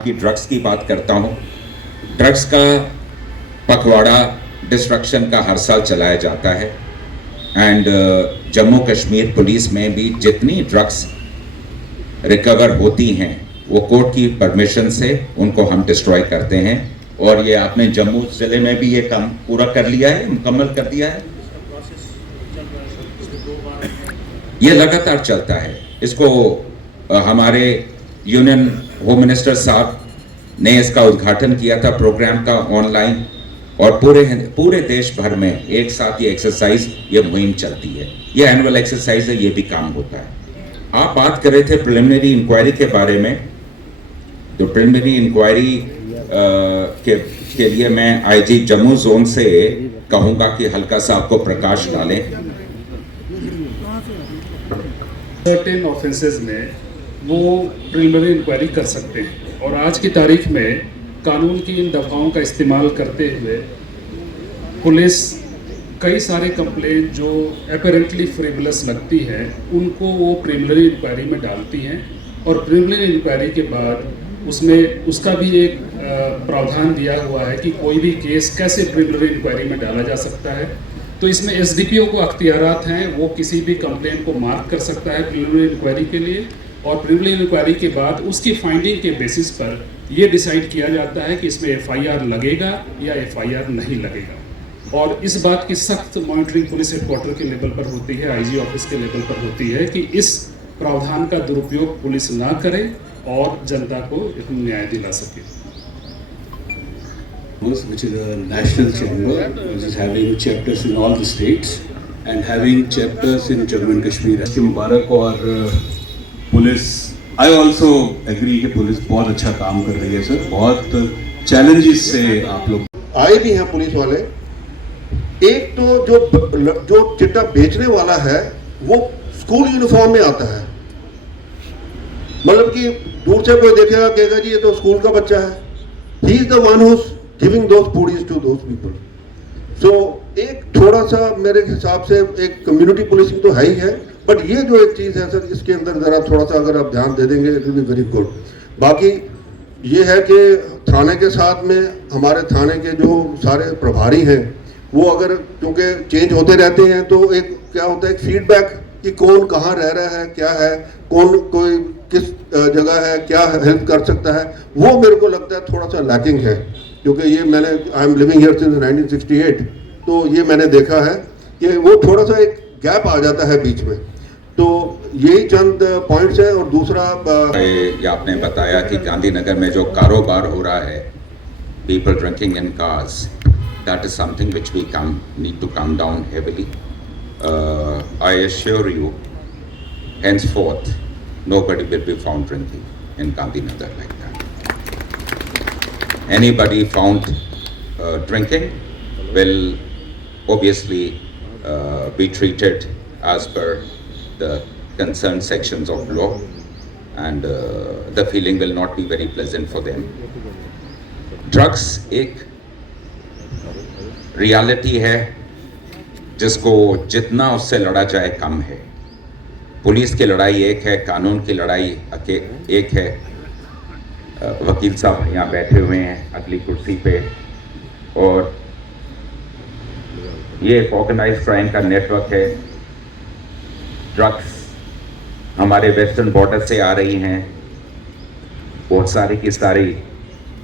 की ड्रग्स की बात करता हूं। ड्रग्स का पखवाड़ा डिस्ट्रक्शन का हर साल चलाया जाता है एंड जम्मू कश्मीर पुलिस में भी जितनी ड्रग्स रिकवर होती हैं वो कोर्ट की परमिशन से उनको हम डिस्ट्रॉय करते हैं। और ये आपने जम्मू जिले में भी ये काम पूरा कर लिया है, मुकम्मल कर दिया है। ये लगातार चलता है। इसको हमारे यूनियन होम मिनिस्टर साहब ने इसका उद्घाटन किया था प्रोग्राम का ऑनलाइन, और पूरे देश भर में एक साथ ये एक्सरसाइज, ये मुहिम चलती है। ये एनुअल एक्सरसाइज है, ये भी काम होता है। आप बात कर रहे थे प्रिलिमिनरी इंक्वायरी के बारे में, तो प्रिलिमिनरी इंक्वायरी के लिए मैं आईजी जम्मू जोन से कहूंगा कि हल्का सा आपको प्रकाश डालें। सर्टेन ऑफेंसेस में वो प्रिलिमिनरी इंक्वायरी कर सकते हैं, और आज की तारीख में कानून की इन दफ़ाओं का इस्तेमाल करते हुए पुलिस कई सारे कंप्लेंट जो अपेरेंटली फ्रिवलस लगती हैं उनको वो प्रिलिमिनरी इंक्वायरी में डालती हैं, और प्रिलिमिनरी इंक्वायरी के बाद उसमें उसका भी एक प्रावधान दिया हुआ है कि कोई भी केस कैसे प्रिलिमिनरी इंक्वायरी में डाला जा सकता है। तो इसमें एसडीपीओ को अख्तियारात हैं, वो किसी भी कंप्लेंट को मार्क कर सकता है प्रिलिमिनरी इंक्वायरी के लिए, और प्रिलिमिनरी इंक्वायरी के बाद उसकी फाइंडिंग के बेसिस पर ये डिसाइड किया जाता है कि इसमें एफआईआर लगेगा या एफआईआर नहीं लगेगा। और इस बात की सख्त मॉनिटरिंग पुलिस हेडक्वार्टर के लेवल पर होती है, आईजी ऑफिस के लेवल पर होती है कि इस प्रावधान का दुरुपयोग पुलिस ना करे और जनता को न्याय दिला सके। Which is a national chamber, which is having chapters in all the states and having chapters in Jammu and Kashmir. मुबारक। और पुलिस, I also agree कि पुलिस बहुत अच्छा काम कर रही है सर। बहुत चैलेंजेस से आप लोग आए भी हैं पुलिस वाले। एक तो जो चिट्टा बेचने वाला है वो स्कूल यूनिफॉर्म में आता है, मतलब कि दूर से कोई देखेगा कहेगा जी ये तो स्कूल का बच्चा है। He is the one who giving those foodies to those people. So एक थोड़ा सा मेरे हिसाब से एक कम्युनिटी पुलिसिंग तो है ही है, बट ये जो एक चीज़ है सर, इसके अंदर ज़रा थोड़ा सा अगर आप ध्यान दे देंगे it will be very good. बाकी ये है कि थाने के साथ में हमारे थाने के जो सारे प्रभारी हैं वो अगर, क्योंकि चेंज होते रहते हैं, तो एक क्या होता है, एक फीडबैक कि कौन कहाँ रह रहा है, क्या है, कौन कोई किस जगह है, क्या हेल्प कर सकता है, वो मेरे को लगता है थोड़ा सा लैकिंग है। क्योंकि ये मैंने, I am living here since 1968, तो ये मैंने देखा है कि वो थोड़ा सा एक गैप आ जाता है बीच में। तो यही चंद पॉइंट्स है। और दूसरा ये आपने बताया कि गांधीनगर में जो कारोबार हो रहा है, people drinking in cars, that is something which we need to come down heavily. I assure you, henceforth nobody will be found drinking in Gandhinagar like that. Anybody found drinking will obviously be treated as per the concerned sections of law, and the feeling will not be very pleasant for them. Drugs एक reality है जिसको जितना उससे लड़ा जाए कम है। Police की लड़ाई एक है, कानून की लड़ाई एक है। वकील साहब यहाँ बैठे हुए हैं अगली कुर्सी पे, और ये एक ऑर्गेनाइज्ड क्राइम का नेटवर्क है। ड्रग्स हमारे वेस्टर्न बॉर्डर से आ रही हैं, बहुत सारी की सारी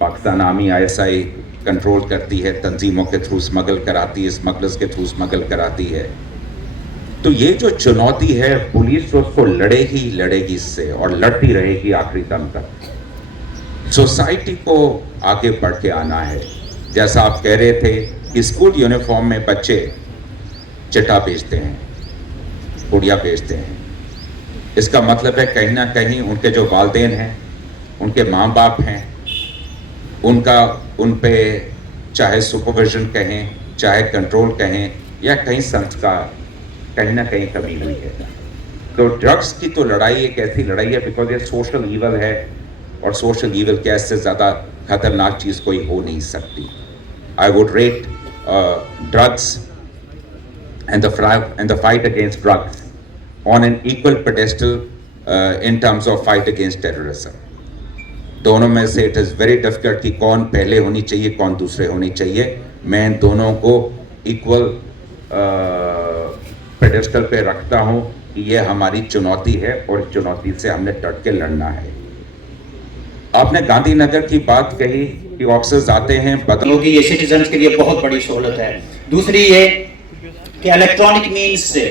पाकिस्तान आर्मी ISI कंट्रोल करती है, तंजीमों के थ्रू स्मगल कराती है, स्मगलर्स के थ्रू स्मगल कराती है। तो ये जो चुनौती है, पुलिस तो उसको लड़ेगी इससे, और लड़ती रहेगी आखिरी दम तक। सोसाइटी को आगे बढ़ के आना है। जैसा आप कह रहे थे कि स्कूल यूनिफॉर्म में बच्चे चिट्टा बेचते हैं, पुड़िया बेचते हैं, इसका मतलब है कहीं ना कहीं उनके जो वालिदैन हैं, उनके माँ बाप हैं, उनका उन पे चाहे सुपरविजन कहें, चाहे कंट्रोल कहें, या कहीं संस्कार, कहीं ना कहीं कमी हुई है। तो ड्रग्स की तो लड़ाई एक ऐसी लड़ाई है बिकॉज ये सोशल ईवल है, और सोशल ईवल के ऐसे ज़्यादा खतरनाक चीज़ कोई हो नहीं सकती। I would rate drugs and the fight against drugs on an equal pedestal in terms of fight against terrorism. दोनों में से इट इज़ वेरी डिफिकल्ट कि कौन पहले होनी चाहिए कौन दूसरे होनी चाहिए। मैं इन दोनों को इक्वल पेडेस्टल पे रखता हूँ कि ये हमारी चुनौती है और इस चुनौती से हमने डट के लड़ना है। आपने गांधीनगर की बात कही कि ऑफिसर्स आते हैं बदल होगी, ये सिटीजन्स के लिए बहुत बड़ी सहूलत है। दूसरी ये कि इलेक्ट्रॉनिक मीन्स से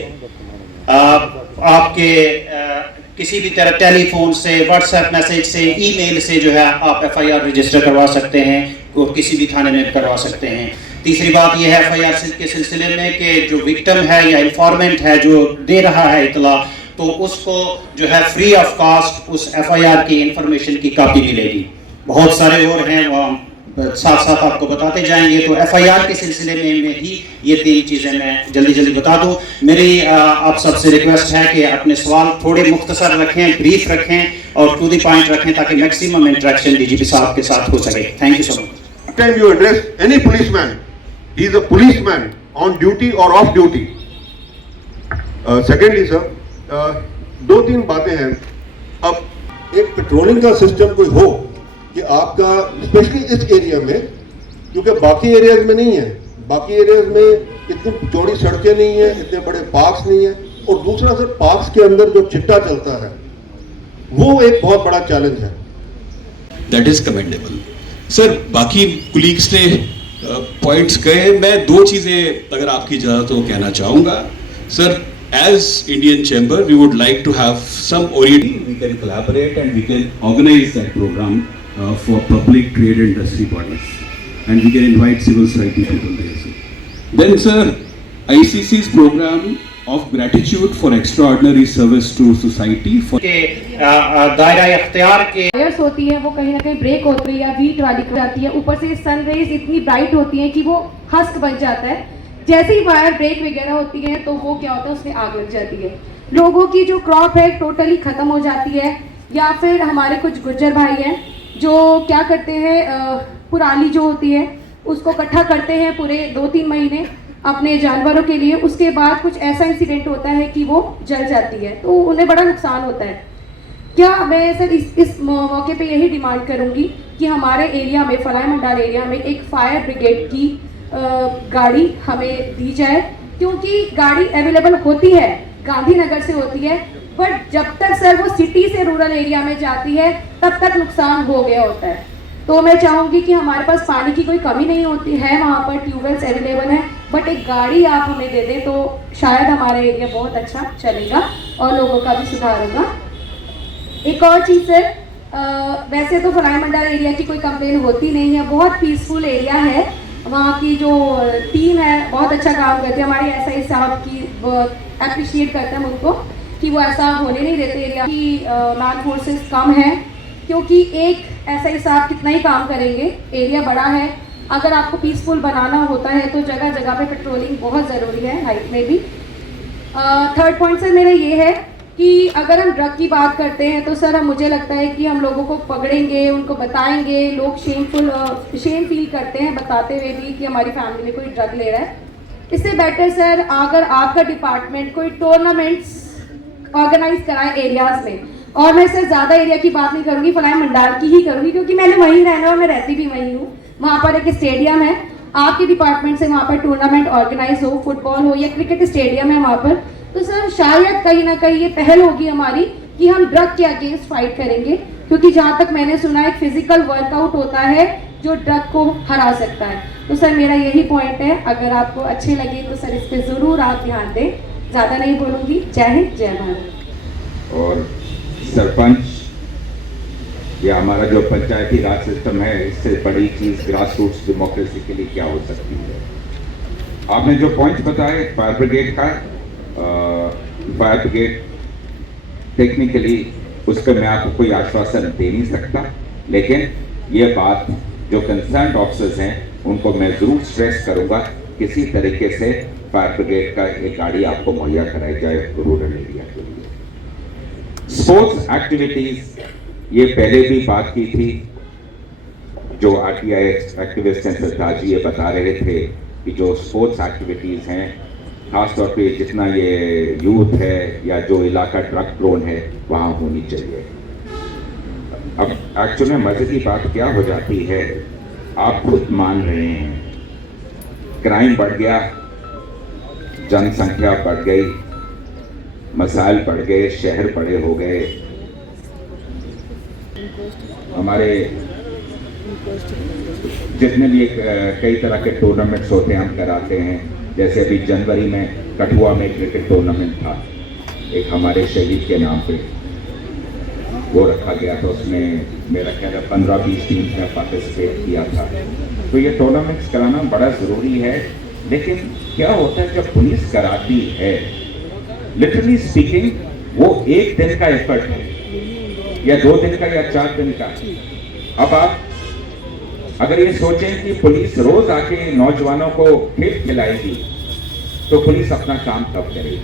आपके किसी भी तरह टेलीफोन से, व्हाट्सएप मैसेज से, ईमेल से जो है आप एफआईआर रजिस्टर करवा सकते हैं और किसी भी थाने में करवा सकते हैं। तीसरी बात यह है एफआईआर के सिलसिले में कि जो विक्टिम है या इंफॉर्मेंट है जो दे रहा है इतला, तो उसको जो है फ्री ऑफ कॉस्ट उस एफआईआर की इंफॉर्मेशन की कॉपी मिलेगी। बहुत सारे और हैं, वो साथ साथ आपको बताते जाएंगे। तो एफआईआर के सिलसिले में ही ये 3 चीज़ें मैं जल्दी बता दूं। मेरी आप सबसे रिक्वेस्ट है कि अपने सवाल थोड़े मुख्तसर रखें, ब्रीफ रखें और टू द पॉइंट रखें ताकि मैक्सिमम इंटरेक्शन डीजीपी साहब के साथ हो सके। Thank you so much. Time you address any policeman, he is a policeman on duty or off duty. Secondly, sir, 2-3 बातें हैं। अब एक पेट्रोलिंग का सिस्टम कोई हो कि आपका स्पेशली इस एरिया में, क्योंकि बाकी एरियाज में नहीं है, बाकी एरियाज में इतनी चौड़ी सड़कें नहीं है, इतने बड़े पार्क्स नहीं है, और दूसरा सर पार्क्स के अंदर जो चिट्टा चलता है वो एक बहुत बड़ा चैलेंज है। That is commendable. सर बाकी कुलीग्स ने पॉइंट्स कहे, मैं 2 चीज़ें अगर आपकी इजाज़त हो कहना चाहूँगा। Sir as Indian Chamber we would like to have some orientation, we can collaborate and we can organize that program for public trade and industry bodies, and we can invite civil society people there. So. Then sir, ICC's program of gratitude for extraordinary service to society for के दायरा इख्तियार के wires होती है वो कहीं ना कहीं ब्रेक होती है या वीट वाली जाती है, ऊपर से सन रेज इतनी ब्राइट होती है कि वो हस्क बन जाता है। जैसे ही वायर ब्रेक वगैरह होती है तो वो क्या होता है, उसमें आग लग जाती है, लोगों की जो क्रॉप है टोटली ख़त्म हो जाती है। या फिर हमारे कुछ गुज्जर भाई हैं जो क्या करते हैं, पुराली जो होती है उसको इकट्ठा करते हैं पूरे 2-3 महीने अपने जानवरों के लिए, उसके बाद कुछ ऐसा इंसिडेंट होता है कि वो जल जाती है तो उन्हें बड़ा नुकसान होता है। क्या मैं सर इस मौके पे यही डिमांड करूंगी कि हमारे एरिया में, फलाई मंडाल एरिया में एक फायर ब्रिगेड की गाड़ी हमें दी जाए, क्योंकि गाड़ी अवेलेबल होती है, गांधीनगर से होती है, बट जब तक सर वो सिटी से रूरल एरिया में जाती है तब तक नुकसान हो गया होता है। तो मैं चाहूँगी कि हमारे पास पानी की कोई कमी नहीं होती है, वहाँ पर ट्यूबवेल्स अवेलेबल हैं, बट एक गाड़ी आप हमें दे दें तो शायद हमारा एरिया बहुत अच्छा चलेगा और लोगों का भी सुधार होगा। एक और चीज़ सर, वैसे तो फलाई मंडाल एरिया की कोई कंप्लेन होती नहीं है, बहुत पीसफुल एरिया है, वहाँ की जो टीम है बहुत अच्छा काम करती है, हमारी एसआई साहब की अप्रिशिएट करते हैं उनको कि वो ऐसा होने नहीं देते एरिया की। मैन फोर्सेस कम है क्योंकि एक एसआई साहब कितना ही काम करेंगे, एरिया बड़ा है, अगर आपको पीसफुल बनाना होता है तो जगह जगह पे पेट्रोलिंग बहुत ज़रूरी है, नाइट में भी। थर्ड पॉइंट सर मेरा ये है कि अगर हम ड्रग की बात करते हैं तो सर मुझे लगता है कि हम लोगों को पकड़ेंगे, उनको बताएंगे, लोग शेम फील करते हैं बताते हुए भी कि हमारी फैमिली में कोई ड्रग ले रहा है। इससे बेटर सर अगर आपका डिपार्टमेंट कोई टूर्नामेंट्स ऑर्गेनाइज कराए एरियाज़ में, और मैं सर ज़्यादा एरिया की बात नहीं करूँगी, फलाई मंडाल की ही करूँगी क्योंकि मैंने वहीं रहना और मैं रहती भी वहीं हूँ। वहाँ पर एक स्टेडियम है, आपके डिपार्टमेंट से वहाँ पर टूर्नामेंट ऑर्गेनाइज हो, फुटबॉल हो या क्रिकेट स्टेडियम है वहाँ पर, तो सर शायद कहीं ना कहीं ये पहल होगी हमारी कि हम ड्रग के अगेंस्ट फाइट करेंगे, क्योंकि जहाँ तक मैंने सुना है फिजिकल वर्कआउट होता है जो ड्रग को हरा सकता है। तो सर मेरा यही पॉइंट है, अगर आपको अच्छे लगे तो सर इस पर ज़रूर आप ध्यान दें। ज़्यादा नहीं बोलूँगी। जय हिंद, जय भारत। और सरपंच या हमारा जो पंचायती राज सिस्टम है, इससे बड़ी चीज़ ग्रासरूट्स डेमोक्रेसी के लिए क्या हो सकती है। आपने जो पॉइंट बताए फायर ब्रिगेड का, फायर ब्रिगेड टेक्निकली उस पर मैं आपको कोई आश्वासन दे नहीं सकता, लेकिन ये बात जो कंसर्न ऑफिसर्स हैं उनको मैं ज़रूर स्ट्रेस करूँगा, किसी तरीके से फायर ब्रिगेड का एक गाड़ी आपको मुहैया कराई जाए रूरल एरिया के लिए। स्पोर्ट्स एक्टिविटीज़, ये पहले भी बात की थी, जो आरटीआई एक्टिविस्ट हैं सरताज जी ये बता रहे थे कि जो स्पोर्ट्स एक्टिविटीज़ हैं, ख़ासतौर पे जितना ये यूथ है या जो इलाका ड्रग प्रोन है वहाँ होनी चाहिए। अब एक्चुअली में मजे की बात क्या हो जाती है, आप खुद मान रहे हैं, क्राइम बढ़ गया, जनसंख्या बढ़ गई, मसाइल बढ़ गए, शहर बड़े हो गए, हमारे जितने भी कई तरह के टूर्नामेंट्स होते हैं हम कराते हैं। जैसे अभी जनवरी में कठुआ में क्रिकेट टूर्नामेंट था, एक हमारे शहीद के नाम पे वो रखा गया था, उसमें मेरा ख्याल है 15-20 टीम्स ने पार्टिसिपेट किया था। तो ये टूर्नामेंट्स कराना बड़ा ज़रूरी है। लेकिन क्या होता है जब पुलिस कराती है, लिटरली स्पीकिंग वो एक दिन का एफर्ट है या 2 दिन का या 4 दिन का। अब आप अगर ये सोचें कि पुलिस रोज आके नौजवानों को खेल खिलाएगी तो पुलिस अपना काम कब करेगी?